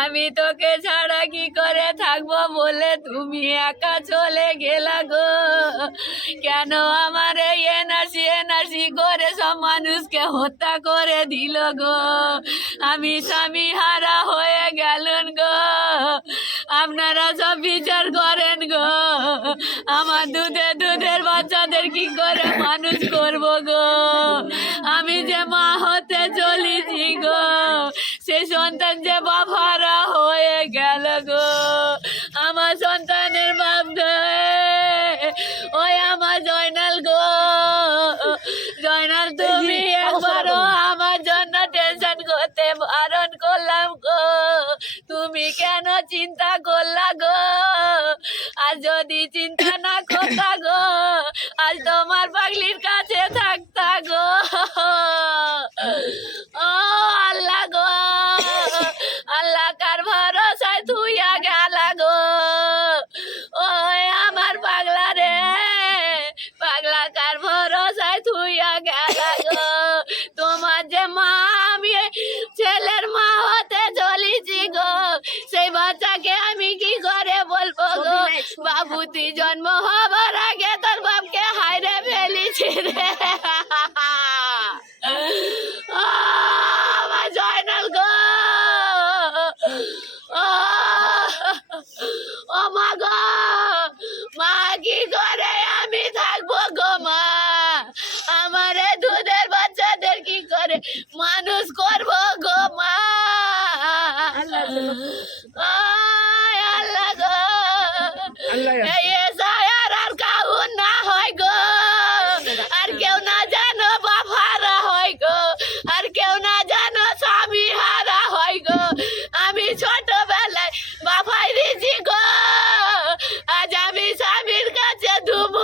আমি তোকে ছাড়া কি করে থাকবো বলে তুমি একা চলে গেলা গো। কেন আমার এই এনআরসি এনআরসি করে সব মানুষকে হত্যা করে দিল গো। আমি স্বামী হারা হয়ে গেলুন গো, আপনারা সব বিচার করেন গো। আমার দুধের বাচ্চাদের কি করে মানুষ করব গো। আমি যে মা হতে চলেছি গো, সে সন্তান যে বাবারা হয়ে গেল গো। আমার সন্তানের বাপ ওই আমার জয়নাল গো। জয়নাল তুমি একবারও আমার জন্য টেনশন করতে বারণ করলাম গো, তুমি কেন চিন্তা করলা গো। আর যদি চিন্তা না করতা গো, আজ তোমার পাগলির কাছে থাকতা গো। ও আল্লাহ গো, আল্লাহ কার ভরসায় থুইয়া গেলা গো। ওই আমার পাগলা রে, পাগলা কার ভরসায় থুইয়া গেলা গো। তোমার যে মা, আমি ছেলের মা হতে চলেছি গো, সেই বাচ্চাকে আমি কি করে বলবো গো। বাবু তুই জন্ম হবার আগে তোর বাপকে হাইরে ফেলেছি রে। আমার জয়নাল গো, ও মা গো, মা কি করে আমি থাকবো গো মা। আমার দুধের বাচ্চাদের কি করে মানুষ করবো গো মা। আল্লাহ গো, আর কাউ না হয় গো, আর কেউ না জানো বাবারা হয় গো, আর কেউ না জানো স্বামী হারা হয় গো। আমি ছোট